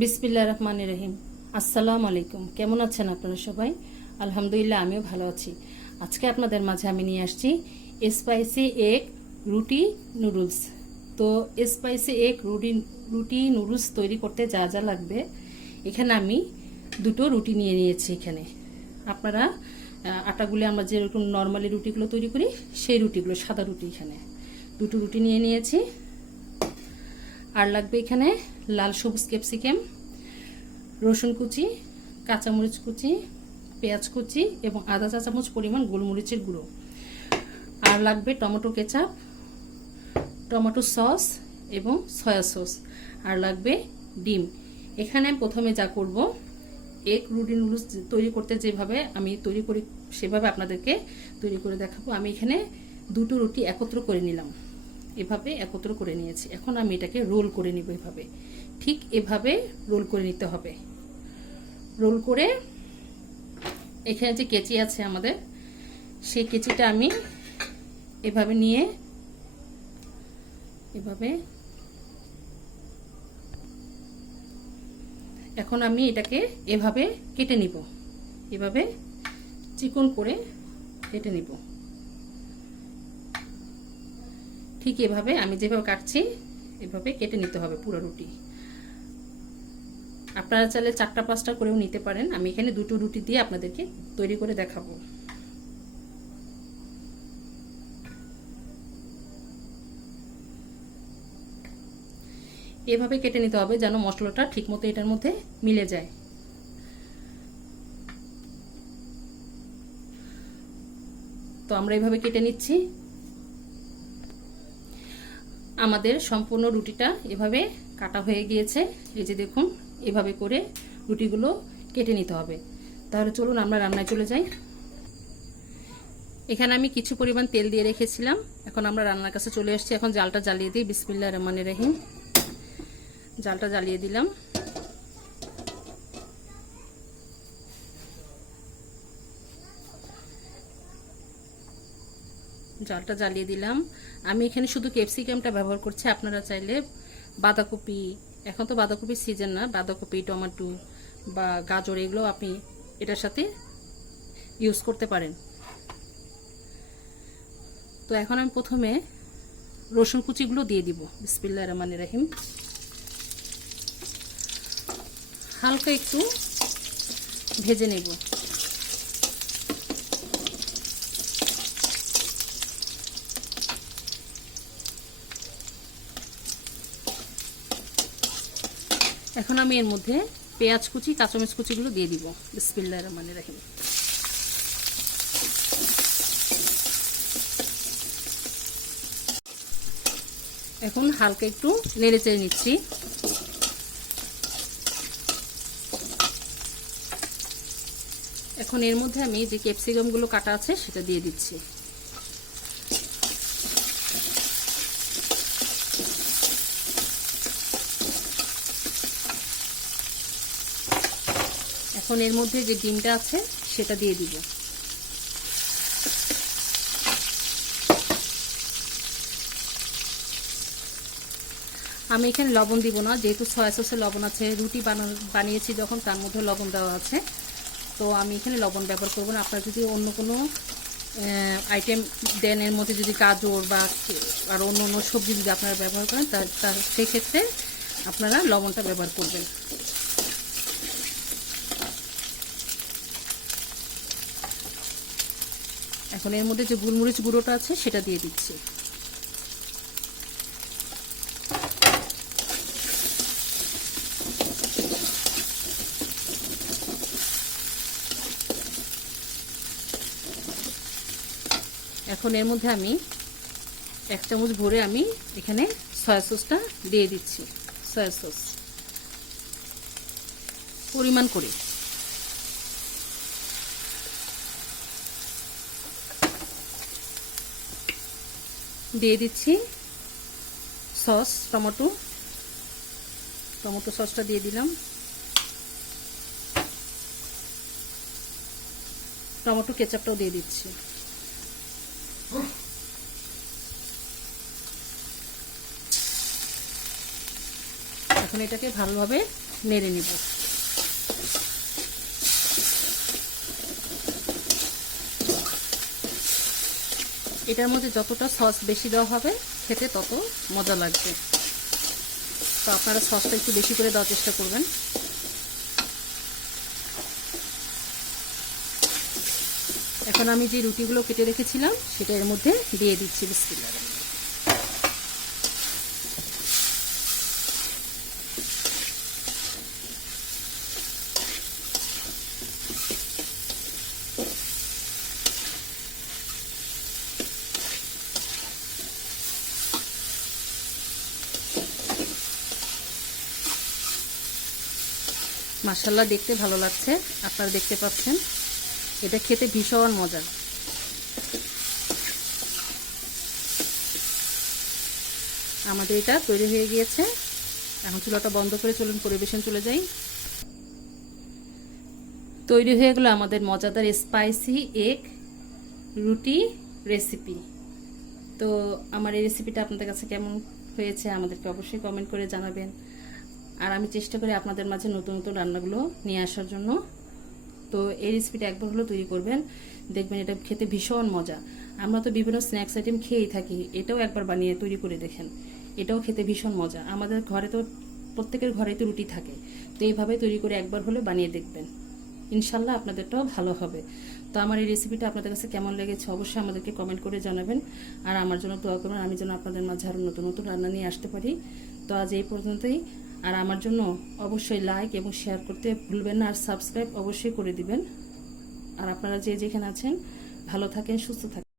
বিসমিল্লাহির রহমানির রহিম। আসসালামু আলাইকুম। কেমন আছেন আপনারা সবাই? আলহামদুলিল্লাহ, আমিও ভালো আছি। আজকে আপনাদের মাঝে আমি নিয়ে আসছি স্পাইসি এগ রুটি নুডলস। তো স্পাইসি এগ রুটি নুডলস তৈরি করতে যা যা লাগবে, এখানে আমি দুটো রুটি নিয়ে নিয়েছি। এখানে আপনারা আটাগুলো আমরা যেরকম নর্মালি রুটিগুলো তৈরি করি সেই রুটিগুলো, সাদা রুটি, এখানে দুটো রুটি নিয়ে নিয়েছি। আর লাগবে এখানে লাল সবুজ ক্যাপসিকাম, রসুন কুচি, কাঁচামরিচ কুচি, পেঁয়াজ কুচি এবং আধা চা চামচ পরিমাণ গোলমরিচের গুঁড়ো। আর লাগবে টমেটো কেচাপ, টমেটো সস এবং সয়া সস। আর লাগবে ডিম। এখানে প্রথমে যা করব, এগ রুটি নুডলস তৈরি করতে যেভাবে আমি তৈরি করি সেভাবে আপনাদেরকে তৈরি করে দেখাবো। আমি এখানে দুটো রুটি একত্র করে নিলাম, এভাবে একত্র করে নিয়েছি। এখন আমি এটাকে রোল করে নিব। এভাবে, ঠিক এভাবে রোল করে নিতে হবে। রোল করে এখানে যে কেচি আছে আমাদের, সেই কেচিটা আমি এভাবে নিয়ে এভাবে এখন আমি এটাকে এভাবে কেটে নিব। এভাবে চিকন করে কেটে নিব। ঠিক এভাবে আমি যেভাবে কাটছি এভাবে কেটে নিতে হবে পুরো রুটি। আপনারা চাইলে 4টা-5টা করেও নিতে পারেন। আমি এখানে দুটো রুটি দিয়ে আপনাদেরকে তৈরি করে দেখাবো। এভাবে কেটে নিতে হবে যেন মশলাটা ঠিকমতো এটার মধ্যে মিলে যায়। তো আমরা এভাবে কেটে নিচ্ছি। আমাদের সম্পূর্ণ রুটিটা এভাবে কাটা হয়ে গিয়েছে। এই যে দেখুন, এভাবে করে রুটিগুলো কেটে নিতে হবে। তাহলে চলুন আমরা রান্নায় চলে যাই। এখানে আমি কিছু পরিমাণ তেল দিয়ে রেখেছিলাম। এখন আমরা রান্নার কাছে চলে আসছি। এখন জালটা জ্বালিয়ে দিই। বিসমিল্লাহির রহমানির রহিম। জালটা জ্বালিয়ে দিলাম। জালটা জ্বালিয়ে দিলাম। আমি এখানে শুধু ক্যাপসিকামটা ব্যবহার করছি। আপনারা চাইলে বাঁধাকপি, এখন তো বাঁধাকপির সিজন না, বাঁধাকপি, টমেটো বা গাজর এগুলো আপনি এটার সাথে ইউজ করতে পারেন। তো এখন আমি প্রথমে রসুন কুচিগুলো দিয়ে দিব। বিসমিল্লাহির রহমানির রহিম। হালকা একটু ভেজে নেব। এখন আমি এর মধ্যে পেঁয়াজ কুচি, কাঁচামরিচ কুচিগুলো দিয়ে দিব। বিসমিল্লাহির রহমানির রহিম। এখন হালকা একটু নেড়ে চেড়ে নিচ্ছি। এখন এর মধ্যে আমি যে ক্যাপসিকামগুলো কাটা আছে সেটা দিয়ে দিচ্ছি। এখন এর মধ্যে যে ডিমটা আছে সেটা দিয়ে দিব। আমি এখানে লবণ দিব না, যেহেতু সয়া সসে লবণ আছে। রুটি বানিয়েছি যখন, তার মধ্যে লবণ দেওয়া আছে, তো আমি এখানে লবণ ব্যবহার করব না। আপনারা যদি অন্য কোনো আইটেম দেন, এর মধ্যে যদি গাজর বা আর অন্য অন্য সবজি যদি আপনারা ব্যবহার করেন, তার সেক্ষেত্রে আপনারা লবণটা ব্যবহার করবেন। এখন এর মধ্যে যে গোলমরিচ গুঁড়োটা আছে সেটা দিয়ে দিচ্ছি। এখন এর মধ্যে আমি 1 চামচ ভরে আমি এখানে সয়া সসটা দিয়ে দিচ্ছি। সয়া সস পরিমাণ করে দিয়ে দিচ্ছি। সস, টমেটো সসটা দিয়ে দিলাম। টমেটো কেচাপটাও দিয়ে দিচ্ছি। এখন এটাকে ভালোভাবে নেড়ে নিব। এটার মধ্যে যতটা সস বেশি দেওয়া হবে খেতে তত মজা লাগবে, তো আপনারা সসটা একটু বেশি করে দেওয়ার চেষ্টা করবেন। এখন আমি যে রুটিগুলো কেটে রেখেছিলাম সেটা এর মধ্যে দিয়ে দিচ্ছি। বিসমিল্লাহ। মাশাআল্লাহ, দেখতে ভালো লাগছে, আপনারা দেখতে পাচ্ছেন। এটা খেতে ভীষণ মজার। আমাদের এটা তৈরি হয়ে গিয়েছে। এখন চুলাটা বন্ধ করে চলুন পরিবেশন চলে যাই। তৈরি হয়ে গেল আমাদের মজাদার স্পাইসি এগ রুটি রেসিপি। তো আমার এই রেসিপিটা আপনাদের কাছে কেমন হয়েছে আমাদেরকে অবশ্যই কমেন্ট করে জানাবেন। আর আমি চেষ্টা করি আপনাদের মাঝে নতুন নতুন রান্নাগুলো নিয়ে আসার জন্য। তো এই রেসিপিটা একবার হলো তৈরি করবেন, দেখবেন এটা খেতে ভীষণ মজা। আমরা তো বিভিন্ন স্ন্যাক্স আইটেম খেয়েই থাকি, এটাও একবার বানিয়ে তৈরি করে দেখেন, এটাও খেতে ভীষণ মজা। আমাদের ঘরে তো প্রত্যেকের ঘরেই তো রুটি থাকে, তো এইভাবে তৈরি করে একবার হলে বানিয়ে দেখবেন, ইনশাল্লাহ আপনাদেরটাও ভালো হবে। তো আমার এই রেসিপিটা আপনাদের কাছে কেমন লেগেছে অবশ্যই আমাদেরকে কমেন্ট করে জানাবেন। আর আমার জন্য দোয়া করবেন, আমি যেন আপনাদের মাঝে আরও নতুন নতুন রান্না নিয়ে আসতে পারি। তো আজ এই পর্যন্তই। আর আমার জন্য অবশ্যই লাইক এবং শেয়ার করতে ভুলবেন না, আর সাবস্ক্রাইব অবশ্যই করে দিবেন। আর আপনারা যে যেখানে আছেন ভালো থাকেন, সুস্থ থাকেন।